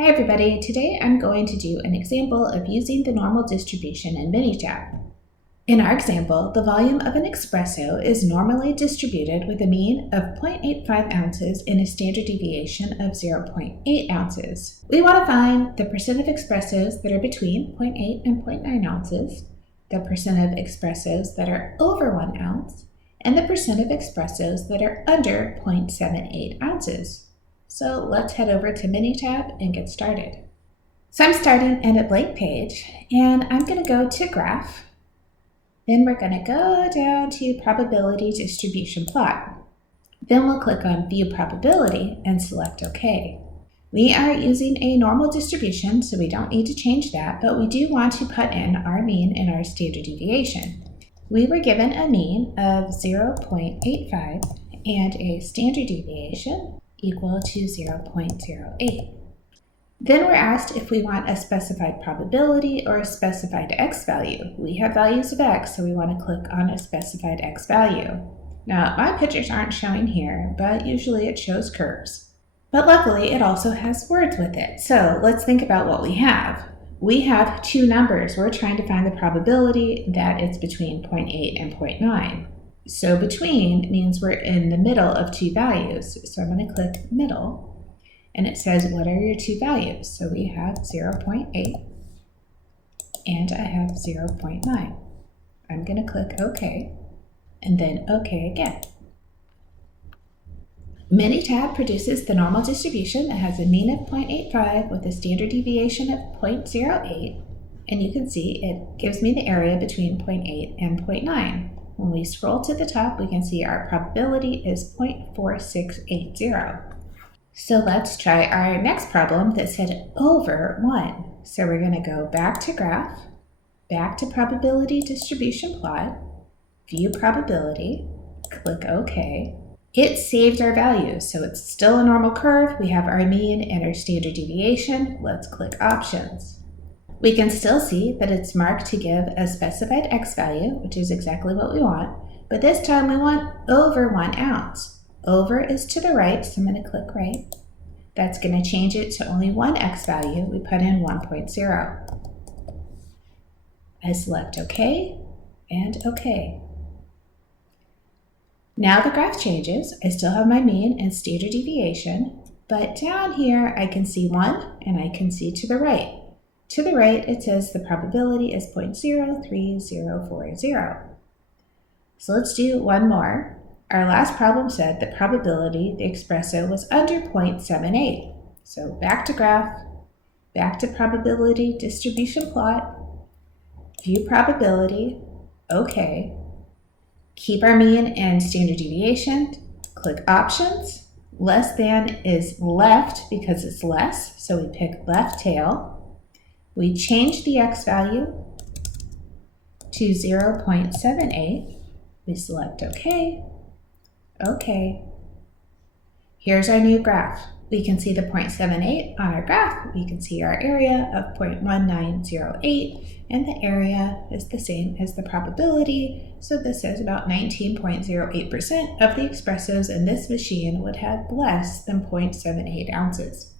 Hi everybody, today I'm going to do an example of using the normal distribution in Minitab. In our example, the volume of an espresso is normally distributed with a mean of 0.85 ounces and a standard deviation of 0.8 ounces. We want to find the percent of espressos that are between 0.8 and 0.9 ounces, the percent of espressos that are over 1 ounce, and the percent of espressos that are under 0.78 ounces. So let's head over to Minitab and get started. So I'm starting at a blank page and I'm going to go to graph. Then we're going to go down to probability distribution plot. Then we'll click on view probability and select OK. We are using a normal distribution, so we don't need to change that, but we do want to put in our mean and our standard deviation. We were given a mean of 0.85 and a standard deviation equal to 0.08. Then we're asked if we want a specified probability or a specified x value. We have values of x, so we want to click on a specified x value. Now, my pictures aren't showing here, but usually it shows curves. But luckily, it also has words with it. So let's think about what we have. We have two numbers. We're trying to find the probability that it's between 0.8 and 0.9. So between means we're in the middle of two values. So I'm going to click middle, and it says, what are your two values? So we have 0.8 and I have 0.9. I'm going to click OK, and then OK again. Minitab produces the normal distribution that has a mean of 0.85 with a standard deviation of 0.08, and you can see it gives me the area between 0.8 and 0.9. When we scroll to the top, we can see our probability is 0.4680. So let's try our next problem that said over 1. So we're going to go back to graph, back to probability distribution plot, view probability, click OK. It saved our values, so it's still a normal curve. We have our mean and our standard deviation. Let's click options. We can still see that it's marked to give a specified x value, which is exactly what we want, but this time we want over 1 ounce. Over is to the right, so I'm going to click right. That's going to change it to only one x value. We put in 1.0. I select OK and OK. Now the graph changes. I still have my mean and standard deviation, but down here I can see 1 and I can see to the right. To the right, it says the probability is 0.03040. So let's do one more. Our last problem said the probability the espresso was under 0.78. So back to graph, back to probability distribution plot, view probability, OK. Keep our mean and standard deviation, click options. Less than is left because it's less, so we pick left tail. We change the x value to 0.78. We select OK, OK. Here's our new graph. We can see the 0.78 on our graph. We can see our area of 0.1908, and the area is the same as the probability. So this says about 19.08% of the espressos in this machine would have less than 0.78 ounces.